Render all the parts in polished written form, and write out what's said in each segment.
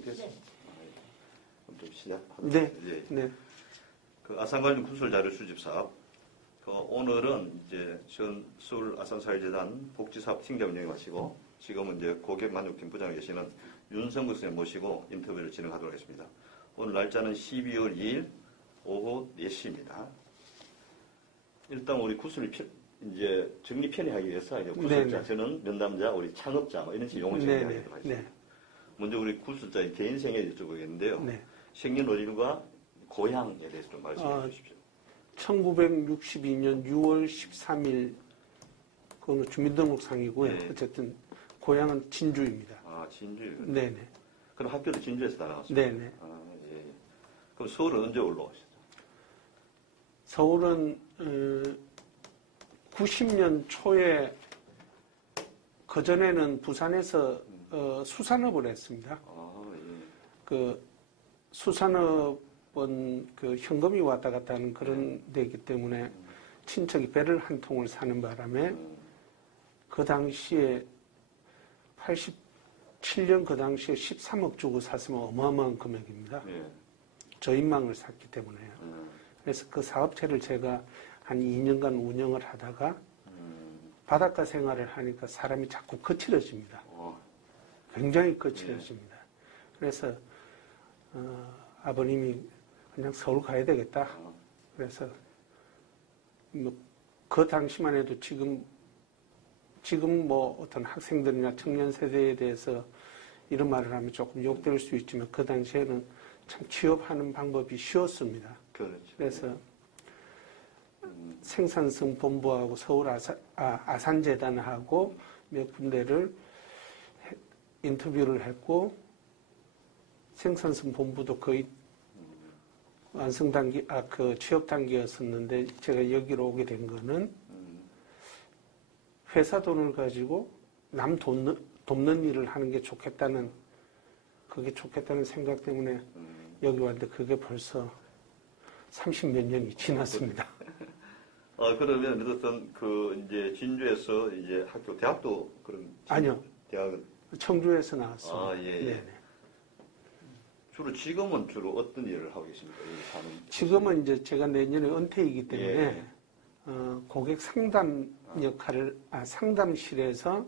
준비됐습니다. 그럼 좀 시작하도록 네. 하겠습니다. 네. 그 아산관련 구술 자료 수집 사업. 오늘은 이제 서울 아산사회재단 복지사업 팀장 운영해 마시고 지금은 이제 고객만족팀 부장에 계시는 윤성국 선생님 모시고 인터뷰를 진행하도록 하겠습니다. 오늘 날짜는 12월 2일 오후 4시입니다. 일단 우리 구술 이제 정리 편의하기 위해서 이제 구술자, 저는 면담자, 우리 창업자 이런 식의 용어 정리하도록 하겠습니다. 먼저 우리 구술자의 개인 생애 여쭤보겠는데요. 네. 생년월일과 고향에 대해서 좀 말씀해 주십시오. 1962년 6월 13일 그건 주민등록상이고요. 네. 어쨌든 고향은 진주입니다. 아, 진주요? 네네. 그럼 학교도 진주에서 다녀왔습니다. 네네. 아, 예. 그럼 서울은 언제 올라오셨죠? 서울은 90년 초에 그전에는 부산에서 수산업을 했습니다. 아, 예. 그 수산업은 그 현금이 왔다 갔다 하는 그런 데이기 때문에 친척이 배를 한 통을 사는 바람에 그 당시에 87년 그 당시에 13억 주고 샀으면 어마어마한 금액입니다. 예. 저인망을 샀기 때문에요. 그래서 그 사업체를 제가 한 2년간 운영을 하다가 바닷가 생활을 하니까 사람이 자꾸 거칠어집니다. 굉장히 거칠어집니다. 그래서 아버님이 그냥 서울 가야 되겠다. 그래서 뭐 그 당시만 해도 지금 뭐 어떤 학생들이나 청년 세대에 대해서 이런 말을 하면 조금 욕될 수 있지만 그 당시에는 참 취업하는 방법이 쉬웠습니다. 그렇죠. 그래서 생산성 본부하고 서울 아산재단하고 몇 군데를 인터뷰를 했고 생산성 본부도 거의 완성 단계, 그 취업 단계였었는데 제가 여기로 오게 된 거는 회사 돈을 가지고 남 돕는 일을 하는 게 그게 좋겠다는 생각 때문에 여기 왔는데 그게 벌써 30몇 년이 지났습니다. 그러면 어떤 이제 진주에서 이제 대학도 그런 아니요. 대학은 청주에서 나왔습니다. 아, 예. 네네. 지금은 주로 어떤 일을 하고 계십니까? 지금은 이제 제가 내년에 은퇴이기 때문에 고객 상담 역할을 상담실에서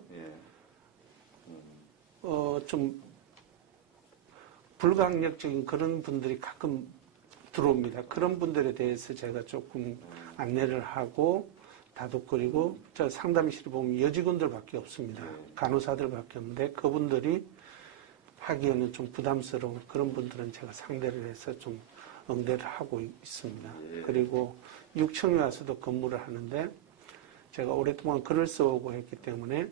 좀 불가항력적인 그런 분들이 가끔 들어옵니다. 그런 분들에 대해서 제가 조금 안내를 하고 다독거리고 저 상담실에 보면 여직원들밖에 없습니다. 간호사들밖에 없는데 그분들이 하기에는 좀 부담스러운 그런 분들은 제가 상대를 해서 좀 응대를 하고 있습니다. 그리고 6층에 와서도 근무를 하는데 제가 오랫동안 글을 써오고 했기 때문에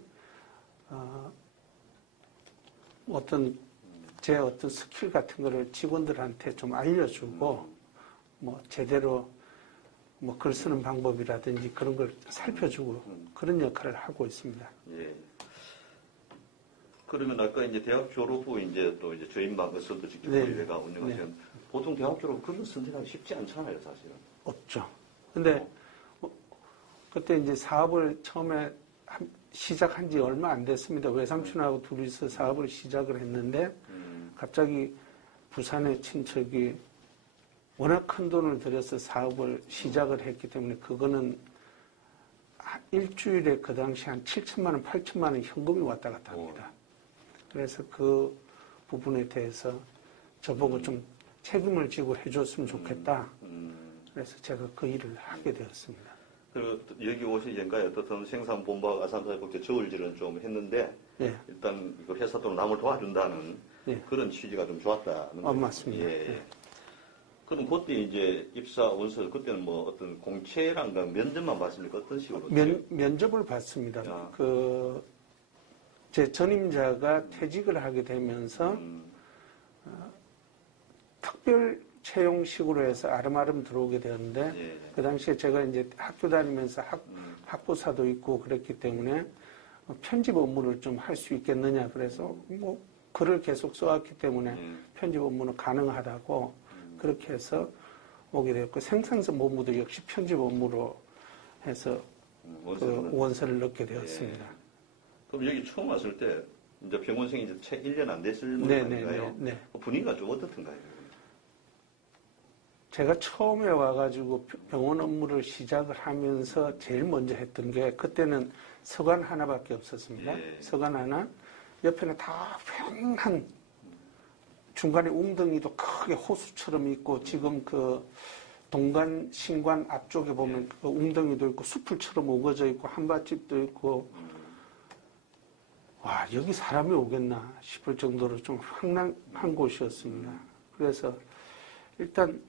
제 어떤 스킬 같은 거를 직원들한테 좀 알려주고 뭐 제대로 뭐 글 쓰는 방법이라든지 그런 걸 살펴주고 그런 역할을 하고 있습니다. 예. 그러면 아까 이제 대학 졸업 후 이제 또 이제 저인방 것도 직접 저희가 운영하시는 보통 대학 졸업 그런 거 선택하기 쉽지 않잖아요, 사실은. 없죠. 근데 그때 이제 사업을 처음에 시작한 지 얼마 안 됐습니다. 외삼촌하고 둘이서 사업을 시작을 했는데 갑자기 부산의 친척이 워낙 큰 돈을 들여서 사업을 시작을 했기 때문에 그거는 일주일에 그 당시 한 7천만 원, 8천만 원 현금이 왔다 갔다 합니다. 그래서 그 부분에 대해서 저보고 좀 책임을 지고 해줬으면 좋겠다. 그래서 제가 그 일을 하게 되었습니다. 여기 오시기 전까지 어떤 생산본부와 아산사회복지 저울질은 좀 했는데 일단 이거 회사 돈 남을 도와준다는 그런 취지가 좀 좋았다는 거죠. 맞습니다. 예. 그럼 그때 이제 입사 원서 그때는 뭐 어떤 공채란가 면접만 봤습니까? 어떤 식으로? 면접을 봤습니다. 제 전임자가 퇴직을 하게 되면서 특별 채용식으로 해서 아름아름 들어오게 되었는데 그 당시에 제가 이제 학교 다니면서 학부사도 있고 그랬기 때문에 편집 업무를 좀 할 수 있겠느냐 그래서 뭐 글을 계속 써왔기 때문에 편집 업무는 가능하다고 그렇게 해서 오게 되었고 생산성 본부도 역시 편집 업무로 해서 원서를 넣게 되었습니다. 그럼 여기 처음 왔을 때 이제 병원생이 이제 채 1년 안 됐을 네, 문제인가요? 네. 분위기가 좀 어떻던가요? 제가 처음에 와가지고 병원 업무를 시작을 하면서 제일 먼저 했던 게 그때는 서관 하나밖에 없었습니다. 예. 서관 하나, 옆에는 다 휑한 중간에 웅덩이도 크게 호수처럼 있고 지금 그 동간 신관 앞쪽에 보면 그 웅덩이도 있고 수풀처럼 우거져 있고 한밭집도 있고 와 여기 사람이 오겠나 싶을 정도로 좀 황량한 곳이었습니다. 그래서 일단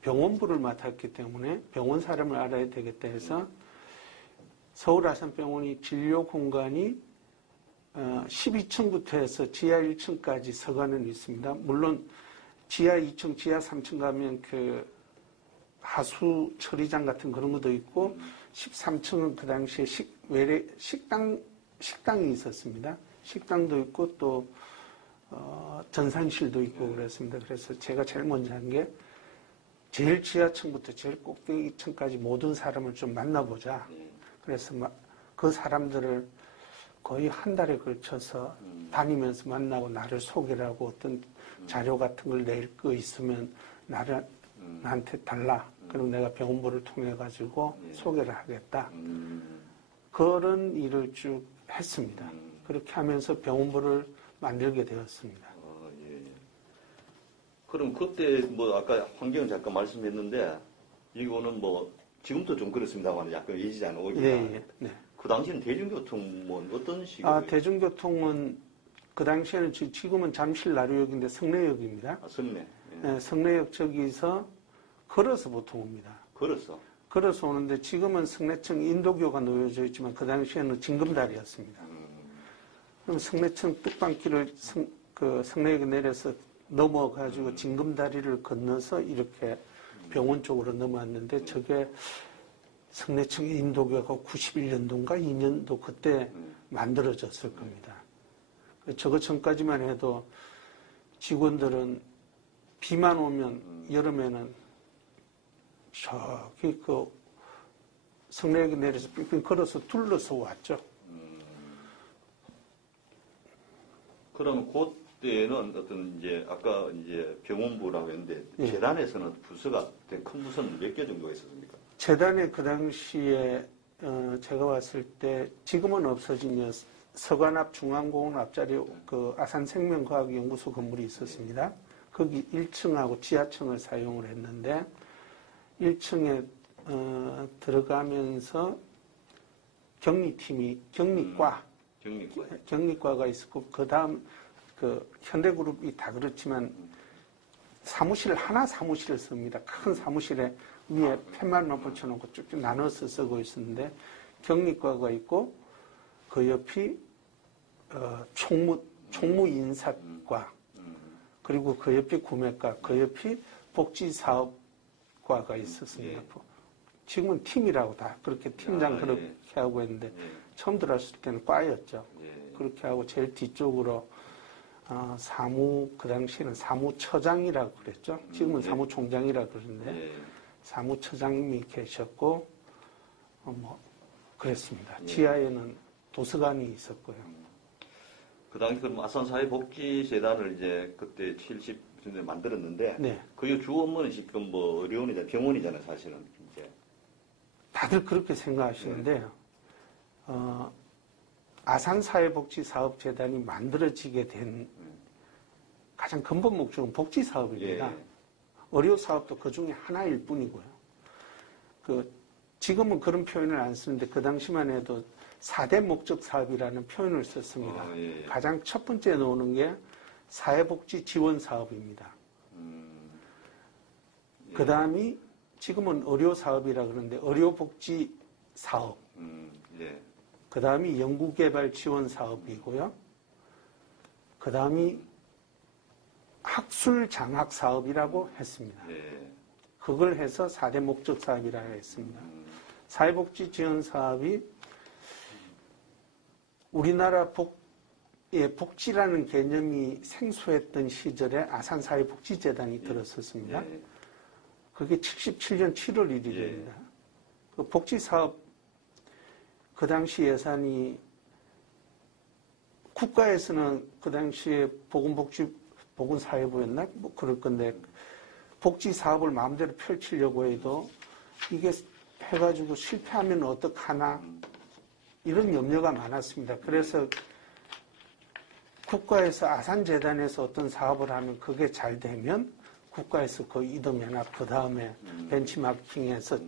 병원부를 맡았기 때문에 병원 사람을 알아야 되겠다 해서 서울 아산병원이 진료 공간이 12층부터 해서 지하 1층까지 서관은 있습니다. 물론 지하 2층, 지하 3층 가면 그 하수 처리장 같은 그런 것도 있고 13층은 그 당시에 식당이 있었습니다. 식당도 있고 또 전산실도 있고 그랬습니다. 그래서 제가 제일 먼저 한 게 제일 지하층부터 제일 꼭대기층까지 모든 사람을 좀 만나보자. 그래서 그 사람들을 거의 한 달에 걸쳐서 다니면서 만나고 나를 소개를 하고 어떤 자료 같은 걸 낼 거 있으면 나한테 달라. 그럼 내가 병원부를 통해 가지고 소개를 하겠다. 그런 일을 쭉 했습니다. 그렇게 하면서 병원부를 만들게 되었습니다. 예. 그럼 그때 뭐 아까 환경 잠깐 말씀했는데 이거는 뭐 지금도 좀 그렇습니다만 약간 예지지 않은 오기가. 네. 그 당시에는 대중교통 뭐 어떤 식으로? 대중교통은 그 당시에는 지금은 잠실 나루역인데 성내역입니다. 성내. 예. 네, 성내역 저기서 걸어서 보통 옵니다. 걸어서 오는데 지금은 성내청 인도교가 놓여져 있지만 그 당시에는 징검다리였습니다. 그럼 성내청 뚝방길을 성내역에 내려서 넘어가지고 징검다리를 건너서 이렇게 병원 쪽으로 넘어왔는데 저게 성내청의 인도교가 91년도인가 2년도 그때 만들어졌을 겁니다. 저거 전까지만 해도 직원들은 비만 오면 여름에는 저기 그 성내역에 내려서 빙빙 걸어서 둘러서 왔죠. 그럼 그때는 어떤 이제 아까 이제 병원부라고 했는데 재단에서는 부서가 큰 부서는 몇 개 정도가 있었습니까? 재단에 그 당시에 제가 왔을 때 지금은 없어진 서관 앞 중앙공원 앞자리 그 아산생명과학연구소 건물이 있었습니다. 거기 1층하고 지하층을 사용을 했는데 1층에 들어가면서 격리과가 있었고 그 다음 그 현대그룹이 다 그렇지만 사무실을 씁니다. 큰 사무실에 위에 팻말만 붙여놓고 쭉쭉 나눠서 쓰고 있었는데 격리과가 있고 그 옆이 총무인사과 그리고 그 옆이 구매과 그 옆이 복지사업과가 있었습니다. 지금은 팀이라고 다 그렇게 팀장 그렇게 하고 있는데 처음 들어왔을 때는 과였죠. 그렇게 하고 제일 뒤쪽으로 그 당시에는 사무처장이라고 그랬죠. 지금은 사무총장이라고 그러는데 사무처장님이 계셨고 그랬습니다. 지하에는 도서관이 있었고요. 그 당시 그럼 아산사회복지재단을 이제 그때 70년대 만들었는데 그 주 업무는 지금 뭐 의료원이잖아요. 병원이잖아요. 사실은 이제 다들 그렇게 생각하시는데요. 아산사회복지사업재단이 만들어지게 된 가장 근본 목적은 복지사업입니다. 의료사업도 그 중에 하나일 뿐이고요. 지금은 그런 표현을 안 쓰는데 그 당시만 해도 4대 목적 사업이라는 표현을 썼습니다. 가장 첫 번째 나오는 게 사회복지 지원 사업입니다. 그 다음이 지금은 의료사업이라 그러는데 의료복지 사업. 그 다음이 연구개발 지원 사업이고요. 그 다음이 학술 장학 사업이라고 했습니다. 그걸 해서 4대 목적 사업이라고 했습니다. 사회복지 지원 사업이 우리나라 복지라는 개념이 생소했던 시절에 아산사회복지재단이 들었었습니다. 그게 77년 7월 1일입니다. 그 복지사업 그 당시 예산이 국가에서는 그 당시에 보건사회부였나? 뭐 그럴 건데, 복지 사업을 마음대로 펼치려고 해도 이게 해가지고 실패하면 어떡하나? 이런 염려가 많았습니다. 그래서 국가에서 아산재단에서 어떤 사업을 하면 그게 잘 되면 국가에서 그 이듬해나 그 다음에 벤치마킹해서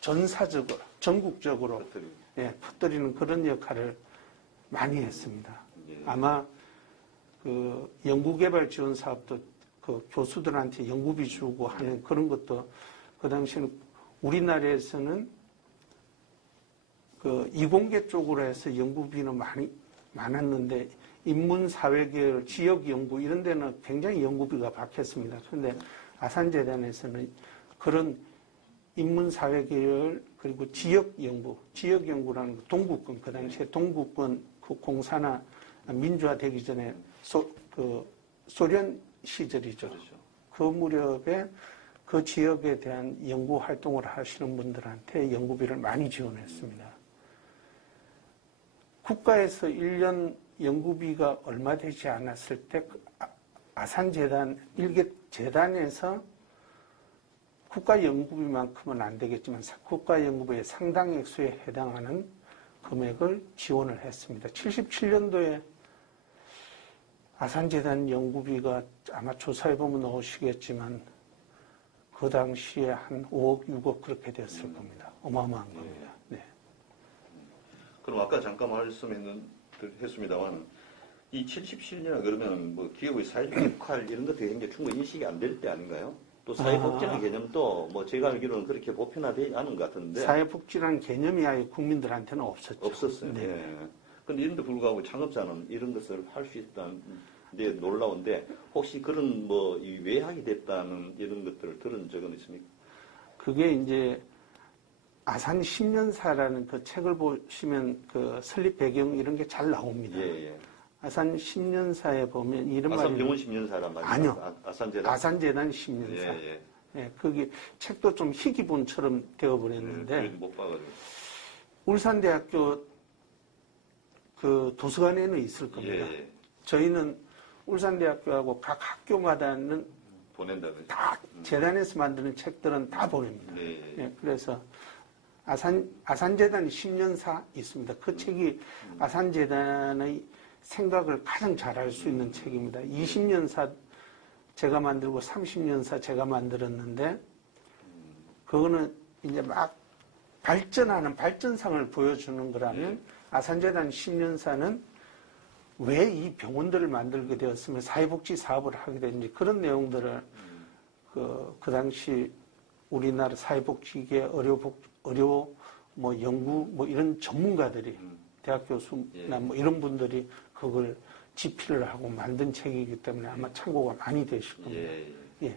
전사적으로, 전국적으로 퍼뜨리는 그런 역할을 많이 했습니다. 아마 그 연구개발 지원 사업도 그 교수들한테 연구비 주고 하는 그런 것도 그 당시에는 우리나라에서는 그 이공계 쪽으로 해서 연구비는 많았는데 인문사회계열, 지역연구 이런 데는 굉장히 연구비가 박혔습니다. 그런데 아산재단에서는 그런 인문사회계열 그리고 지역연구라는 동구권, 그 당시에 동구권 그 공사나 민주화되기 전에 소련 시절이죠. 그 무렵에 그 지역에 대한 연구 활동을 하시는 분들한테 연구비를 많이 지원했습니다. 국가에서 1년 연구비가 얼마 되지 않았을 때 아산재단, 일개 재단에서 국가연구비만큼은 안 되겠지만 국가연구비의 상당 액수에 해당하는 금액을 지원을 했습니다. 77년도에 아산재단 연구비가 아마 조사해보면 나오시겠지만 그 당시에 한 5억, 6억 그렇게 되었을 겁니다. 어마어마한 겁니다. 네. 그럼 아까 잠깐 말씀했습니다만 이 77년 그러면 뭐 기업의 사회적 역할 이런 것들이 굉장히 충분히 인식이 안 될 때 아닌가요? 또 사회복지라는 개념도 뭐 제가 알기로는 그렇게 보편화되지 않은 것 같은데 사회복지라는 개념이 아예 국민들한테는 없었죠. 없었어요. 네. 예. 그런데 이런데 불구하고 창업자는 이런 것을 할 수 있다는 데 놀라운데 혹시 그런 뭐 외학이 됐다는 이런 것들을 들은 적은 있습니까? 그게 이제 아산 10년사라는 그 책을 보시면 그 설립 배경 이런 게 잘 나옵니다. 예, 예. 아산 10년사에 보면 이런 말이 아산병원 10년사란 말이죠. 아니요. 아산재단. 아산재단 10년사. 예, 예. 예, 그게 책도 좀 희귀본처럼 되어버렸는데 못 봐가지고. 울산대학교 그 도서관에는 있을 겁니다. 예. 저희는 울산대학교하고 각 학교마다는 보낸다든지. 다 재단에서 만드는 책들은 다 보냅니다. 예, 그래서 아산재단 10년사 있습니다. 그 책이 아산재단의 생각을 가장 잘 알 수 있는 책입니다. 20년사 제가 만들고 30년사 제가 만들었는데 그거는 이제 막 발전하는 발전상을 보여주는 거라면 아산재단 10년사는 왜 이 병원들을 만들게 되었으면 사회복지 사업을 하게 됐는지 그런 내용들을 그 당시 우리나라 사회복지계 의료 뭐 연구 뭐 이런 전문가들이 대학 교수나 뭐 이런 분들이 그걸 집필을 하고 만든 책이기 때문에 아마 참고가 많이 되실 겁니다. 예.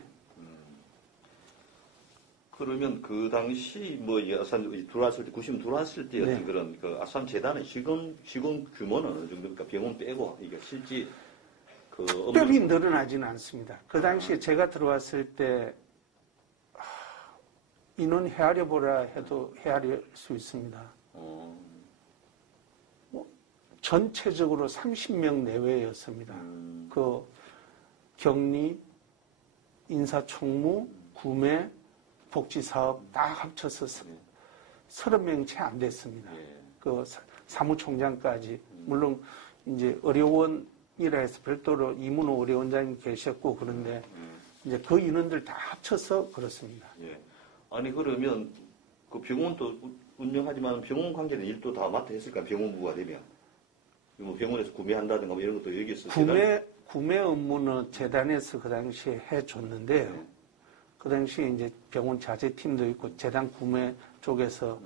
그러면 그 당시 뭐 아산 들어왔을 때 90년 들어왔을 때 어떤 그런 그 아산 재단의 직원 규모는 어느 정도입니까? 병원 빼고 이게 실제 그 특별히 늘어나지는 않습니다. 그 당시에 제가 들어왔을 때 인원 헤아려 보라 해도 헤아릴 수 있습니다. 전체적으로 30명 내외였습니다. 그 격리, 인사총무, 구매, 복지사업 다 합쳐서 30명 채 안 됐습니다. 그 사무총장까지. 물론 이제 의료원이라 해서 별도로 이문호 의료원장님 계셨고 그런데 이제 그 인원들 다 합쳐서 그렇습니다. 예. 아니 그러면 그 병원도 운영하지만 병원 관계된 일도 다 맡아 했을까? 병원부가 되면. 뭐 병원에서 구매한다든가 뭐 이런 것도 여기서 구매 업무는 재단에서 그 당시에 해줬는데요. 그 당시에 이제 병원 자재팀도 있고 재단 구매 쪽에서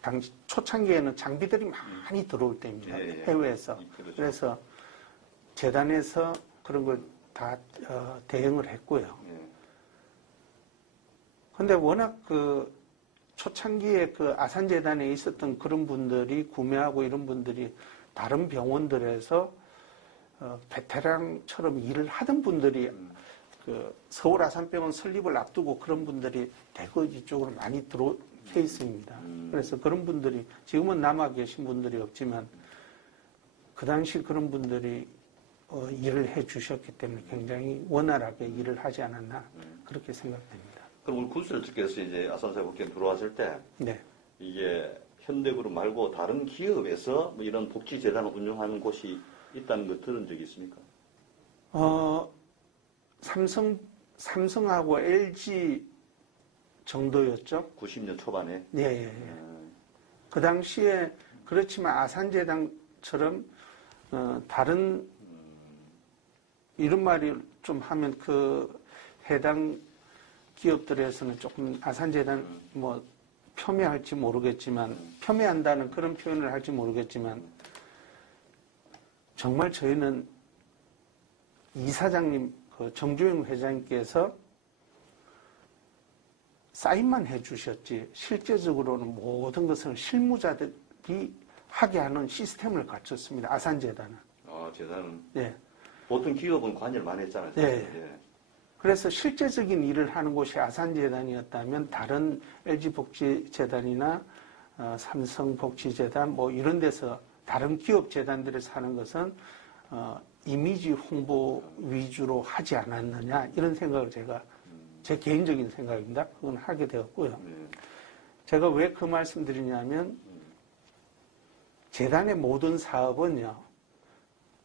당시 초창기에는 장비들이 많이 들어올 때입니다. 해외에서. 그렇죠. 그래서 재단에서 그런 걸 다 대응을 했고요. 근데 워낙 그 초창기에 그 아산재단에 있었던 그런 분들이 구매하고 이런 분들이 다른 병원들에서 베테랑처럼 일을 하던 분들이 그 서울 아산병원 설립을 앞두고 그런 분들이 대거 이쪽으로 많이 들어온 케이스입니다. 그래서 그런 분들이 지금은 남아 계신 분들이 없지만 그 당시 그런 분들이 일을 해 주셨기 때문에 굉장히 원활하게 일을 하지 않았나 그렇게 생각됩니다. 그럼 우리 군수님께서 이제 아산사회 복지에 들어왔을 때 네. 이게 현대그룹 말고 다른 기업에서 뭐 이런 복지재단을 운영하는 곳이 있다는 거 들은 적이 있습니까? 삼성하고 LG 정도였죠. 90년 초반에. 예, 예, 예. 그 당시에 그렇지만 아산재단처럼 다른 이런 말을 좀 하면 그 해당 기업들에서는 조금 아산재단 뭐 폄훼할지 모르겠지만 폄훼한다는 그런 표현을 할지 모르겠지만 정말 저희는 이사장님 그 정주영 회장님께서 사인만 해주셨지 실제적으로는 모든 것을 실무자들이 하게 하는 시스템을 갖췄습니다. 아산재단은. 재단은. 예. 보통 기업은 관여를 많이 했잖아요. 예. 예. 그래서 실제적인 일을 하는 곳이 아산재단이었다면 다른 LG복지재단이나 삼성복지재단 뭐 이런 데서 다른 기업재단들에서 하는 것은 이미지 홍보 위주로 하지 않았느냐 이런 생각을 제가 제 개인적인 생각입니다. 그건 하게 되었고요. 제가 왜 그 말씀 드리냐면 재단의 모든 사업은요.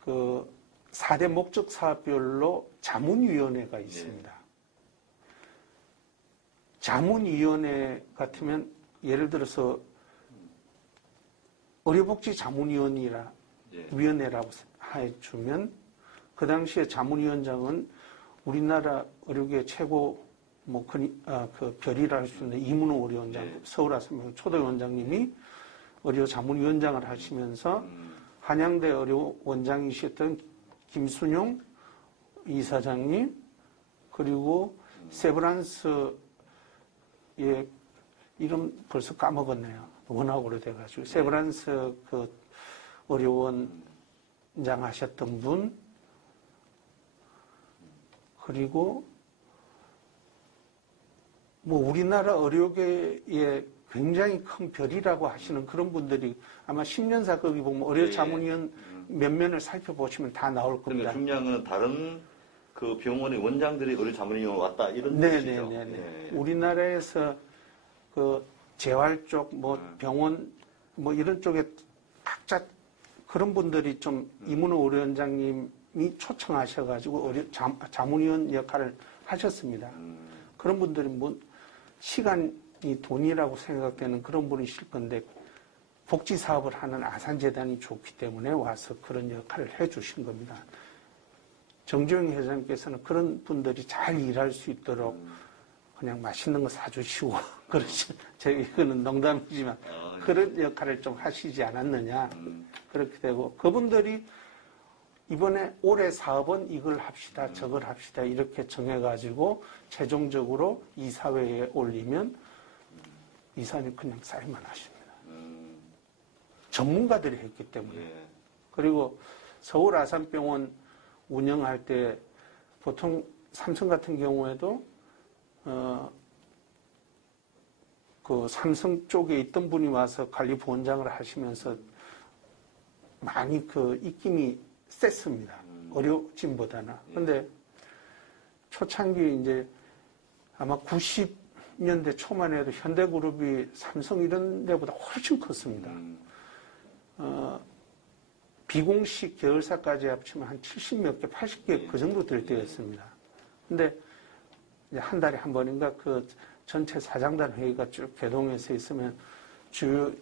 그 4대 목적 사업별로 자문위원회가 있습니다. 자문위원회 같으면 예를 들어서 의료복지 자문위원회라고 해주면 그 당시에 자문위원장은 우리나라 의료계 최고 그 별이라 할 수 있는 이문호 의료원장, 서울아산병원 초대원장님이 의료 자문위원장을 하시면서 한양대 의료원장이셨던 김순용 이사장님 그리고 세브란스의 이름 벌써 까먹었네요. 워낙 오래돼가지고 세브란스 그 의료원장 하셨던 분 그리고 뭐 우리나라 의료계에 굉장히 큰 별이라고 하시는 그런 분들이 아마 10년사 거기 보면 의료자문위원 몇 면을 살펴보시면 다 나올 겁니다. 그러니까 중요한 건 다른 그 병원의 원장들이 의료자문위원 왔다 이런 뜻이죠. 네네네. 우리나라에서 그 재활 쪽, 뭐 병원, 뭐 이런 쪽에 각자 그런 분들이 좀 이문호 의료원장님이 초청하셔가지고 자문위원 역할을 하셨습니다. 그런 분들이 뭐 시간이 돈이라고 생각되는 그런 분이실 건데 복지 사업을 하는 아산재단이 좋기 때문에 와서 그런 역할을 해주신 겁니다. 정주영 회장님께서는 그런 분들이 잘 일할 수 있도록 그냥 맛있는 거 사주시고 그렇지. 이거는 농담이지만 그런 역할을 좀 하시지 않았느냐 그렇게 되고 그분들이 이번에 올해 사업은 이걸 합시다 저걸 합시다 이렇게 정해가지고 최종적으로 이사회에 올리면 이사님 그냥 사인만 하십니다. 전문가들이 했기 때문에. 그리고 서울 아산병원 운영할 때 보통 삼성 같은 경우에도 그 삼성 쪽에 있던 분이 와서 관리부원장을 하시면서 많이 그 입김이 셌습니다. 의료진보다는. 근데 초창기 이제 아마 90년대 초만 해도 현대그룹이 삼성 이런 데보다 훨씬 컸습니다. 비공식 계열사까지 합치면 한 70몇 개, 80개 그 정도 될 때였습니다. 근데 이제 한 달에 한 번인가 그 전체 사장단 회의가 쭉 개동해서 있으면 주요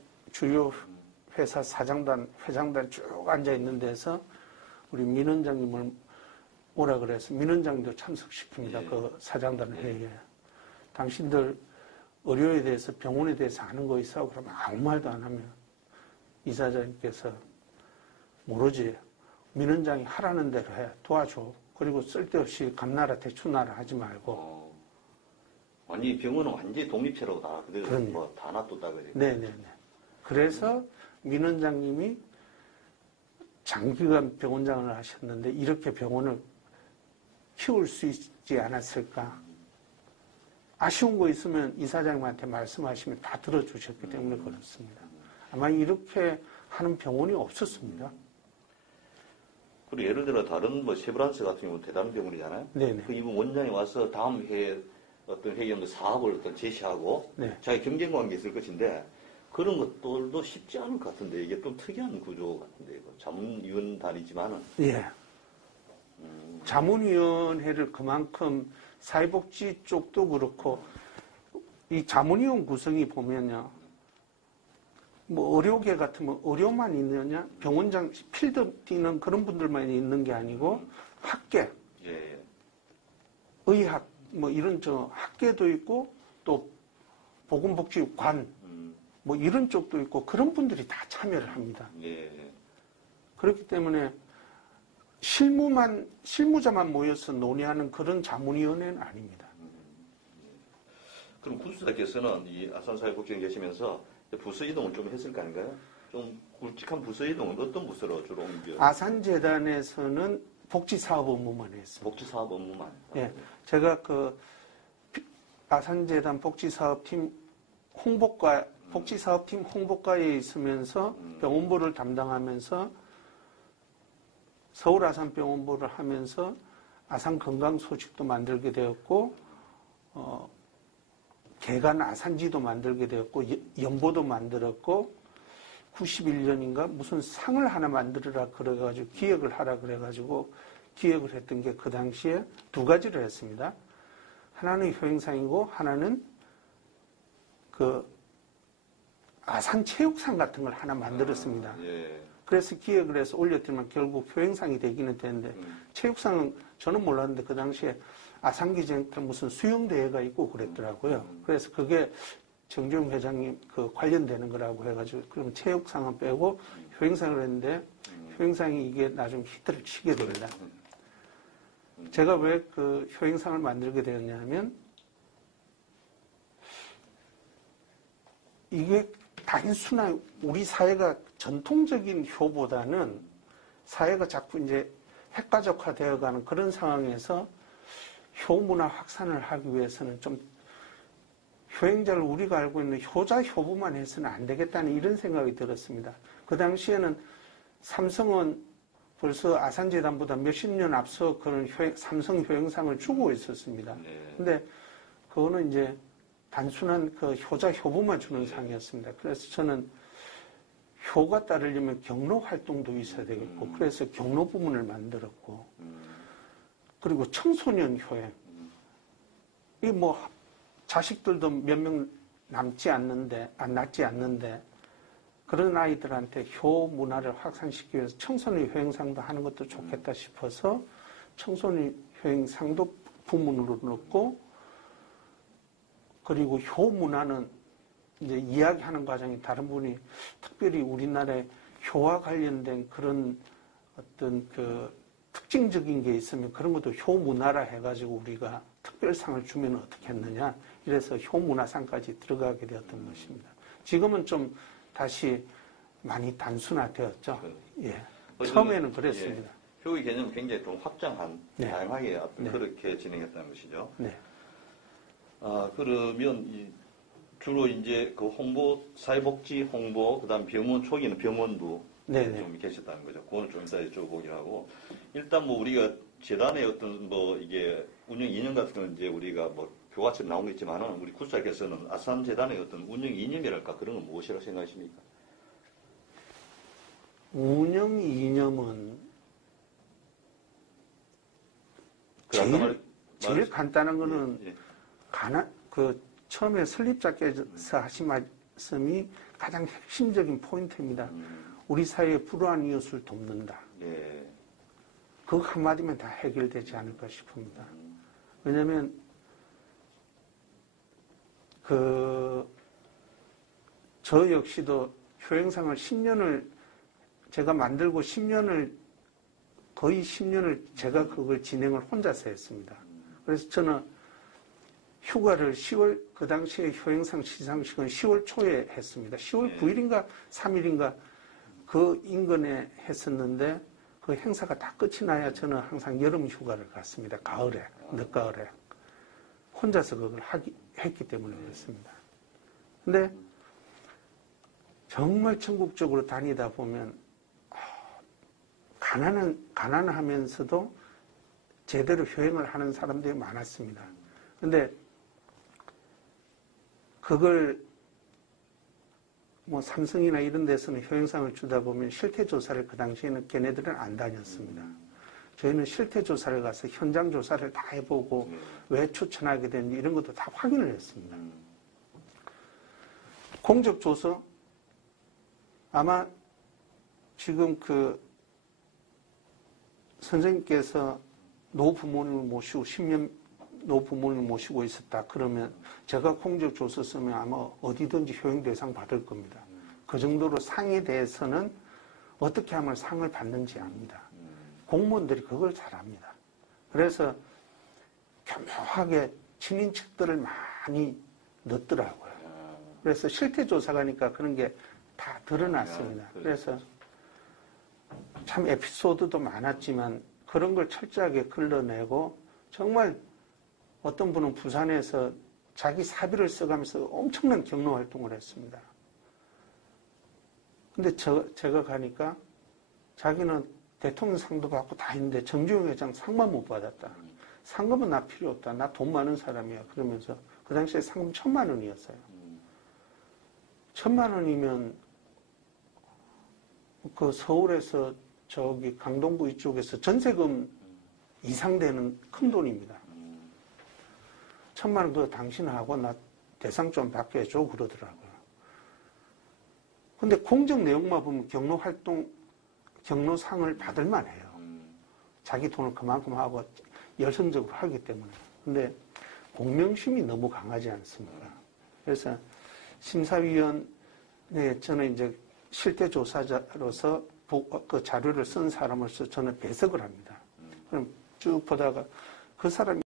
회사 사장단, 회장단 쭉 앉아 있는 데서 우리 민 원장님을 오라 그래서 민 원장님도 참석시킵니다. 그 사장단 회의에. 당신들 의료에 대해서 병원에 대해서 아는 거 있어? 그러면 아무 말도 안 하면 이사장님께서 모르지. 민 원장이 하라는 대로 해. 도와줘. 그리고 쓸데없이 감나라 대추나라 하지 말고. 완전히 병원은 완전히 독립체라고 다 그대로 뭐 다 놔뒀다 그래. 네네네. 그래서 민 원장님이 장기간 병원장을 하셨는데 이렇게 병원을 키울 수 있지 않았을까? 아쉬운 거 있으면 이사장님한테 말씀하시면 다 들어주셨기 때문에 그렇습니다. 아마 이렇게 하는 병원이 없었습니다. 그리고 예를 들어 다른 뭐 쉐브란스 같은 경우는 대단한 병원이잖아요. 네네. 그 이분 원장이 와서 다음 해에 어떤 회계연구 사업을 어떤 제시하고 네. 자기 경쟁 관계 있을 것인데 그런 것들도 쉽지 않을 것 같은데 이게 좀 특이한 구조 같은데 이거 자문위원단이지만은 예. 자문위원회를 그만큼 사회복지 쪽도 그렇고 이 자문위원 구성이 보면요. 뭐 의료계 같으면 의료만 있느냐 병원장 필드 뛰는 그런 분들만 있는 게 아니고 학계, 예. 의학 뭐 이런 저 학계도 있고 또 보건복지관 뭐 이런 쪽도 있고 그런 분들이 다 참여를 합니다. 예. 그렇기 때문에 실무자만 모여서 논의하는 그런 자문위원회는 아닙니다. 그럼 구수사께서는 이 아산사회복지에 계시면서 부서 이동을 좀 했을 거 아닌가요? 좀 굵직한 부서 이동은 어떤 부서로 주로 옮겨? 아산재단에서는 복지사업 업무만 했습니다. 복지사업 업무만. 예, 제가 그 아산재단 복지사업팀 홍보과 복지사업팀 홍보과에 있으면서 병원부를 담당하면서 서울 아산병원부를 하면서 아산 건강 소식도 만들게 되었고 개간 아산지도 만들게 되었고 연보도 만들었고 91년인가 무슨 상을 하나 만들어라 그래가지고 기획을 하라 그래가지고 기획을 했던 게 그 당시에 두 가지를 했습니다. 하나는 효행상이고 하나는 그 아산 체육상 같은 걸 하나 만들었습니다. 예. 그래서 기획을 해서 올렸더니만 결국 효행상이 되기는 되는데 체육상은 저는 몰랐는데 그 당시에 아산기쟁 때 무슨 수영대회가 있고 그랬더라고요. 그래서 그게 정재용 회장님 그 관련되는 거라고 해가지고 그럼 체육상은 빼고 효행상을 했는데 효행상이 이게 나중에 히트를 치게 됩니다. 제가 왜 그 효행상을 만들게 되었냐면 이게 단순한 우리 사회가 전통적인 효보다는 사회가 자꾸 이제 핵가족화 되어가는 그런 상황에서 효문화 확산을 하기 위해서는 좀 효행자를 우리가 알고 있는 효자 효부만 해서는 안 되겠다는 이런 생각이 들었습니다. 그 당시에는 삼성은 벌써 아산재단보다 몇십 년 앞서 그런 삼성 효행상을 주고 있었습니다. 근데 그거는 이제 단순한 그 효자 효부만 주는 상이었습니다. 그래서 저는 효가 따르려면 경로 활동도 있어야 되겠고 그래서 경로 부문을 만들었고 그리고 청소년 효행 이 뭐 자식들도 몇 명 낳지 않는데 그런 아이들한테 효 문화를 확산시키기 위해서 청소년 효행상도 하는 것도 좋겠다 싶어서 청소년 효행상도 부문으로 넣고 그리고 효 문화는 이제 이야기하는 과정이 다른 분이 특별히 우리나라의 효와 관련된 그런 어떤 그 특징적인 게 있으면 그런 것도 효 문화라 해가지고 우리가 특별상을 주면 어떻게 했느냐. 이래서 효 문화상까지 들어가게 되었던 것입니다. 지금은 좀 다시 많이 단순화되었죠. 예. 처음에는 그랬습니다. 예. 효의 개념은 굉장히 좀 확장한, 네. 다양하게 네. 그렇게 진행했다는 것이죠. 네. 그러면 주로 이제 그 홍보, 사회복지 홍보, 그 다음 병원 초기는 병원부 네네. 좀 계셨다는 거죠. 그거는 좀 이따 여쭤보기로 하고. 일단 뭐 우리가 재단의 어떤 뭐 이게 운영 이념 같은 건 이제 우리가 뭐 교과서에 나오겠지만은 우리 구수사께서는 아산재단의 어떤 운영 이념이랄까 그런 건 무엇이라고 생각하십니까? 운영 이념은 제일 간단한 거는 예. 처음에 설립자께서 하신 말씀이 가장 핵심적인 포인트입니다. 우리 사회의 불우한 이웃을 돕는다. 예. 그 한마디면 다 해결되지 않을까 싶습니다. 왜냐하면 저 역시도 효행상을 10년을 제가 만들고 거의 10년을 제가 그걸 진행을 혼자서 했습니다. 그래서 저는 휴가를 그 당시에 효행상 시상식은 10월 초에 했습니다. 10월 9일인가 3일인가 그 인근에 했었는데 그 행사가 다 끝이 나야 저는 항상 여름 휴가를 갔습니다. 가을에, 늦가을에. 혼자서 그걸 했기 때문에 그렇습니다. 근데 정말 전국적으로 다니다 보면 가난하면서도 제대로 효행을 하는 사람들이 많았습니다. 근데 그걸 뭐 삼성이나 이런 데서는 효행상을 주다 보면 실태조사를 그 당시에는 걔네들은 안 다녔습니다. 저희는 실태조사를 가서 현장 조사를 다 해보고 왜 추천하게 됐는지 이런 것도 다 확인을 했습니다. 공적조서 아마 지금 그 선생님께서 노부모님을 모시고 10년 노부모님을 모시고 있었다 그러면 제가 공적조서 쓰면 아마 어디든지 효행대상 받을 겁니다. 그 정도로 상에 대해서는 어떻게 하면 상을 받는지 압니다. 공무원들이 그걸 잘합니다. 그래서 교묘하게 친인척들을 많이 넣더라고요. 그래서 실태조사가니까 그런 게 다 드러났습니다. 그래서 참 에피소드도 많았지만 그런 걸 철저하게 걸러내고 정말 어떤 분은 부산에서 자기 사비를 써가면서 엄청난 경로 활동을 했습니다. 근데 제가 가니까 자기는 대통령 상도 받고 다 했는데 정주영 회장 상만 못 받았다. 상금은 나 필요 없다. 나 돈 많은 사람이야. 그러면서 그 당시에 상금 1,000만 원이었어요. 1,000만 원이면 그 서울에서 저기 강동구 이쪽에서 전세금 이상 되는 큰 돈입니다. 1,000만 원 그거 당신하고 나 대상 좀 받게 해줘 그러더라고요. 근데 공적 내용만 보면 경로상을 받을 만해요. 자기 돈을 그만큼 하고 열성적으로 하기 때문에. 근데 공명심이 너무 강하지 않습니까? 그래서 심사위원회 저는 이제 실태조사자로서 그 자료를 쓴 사람으로서 저는 배석을 합니다. 그럼 쭉 보다가 그 사람이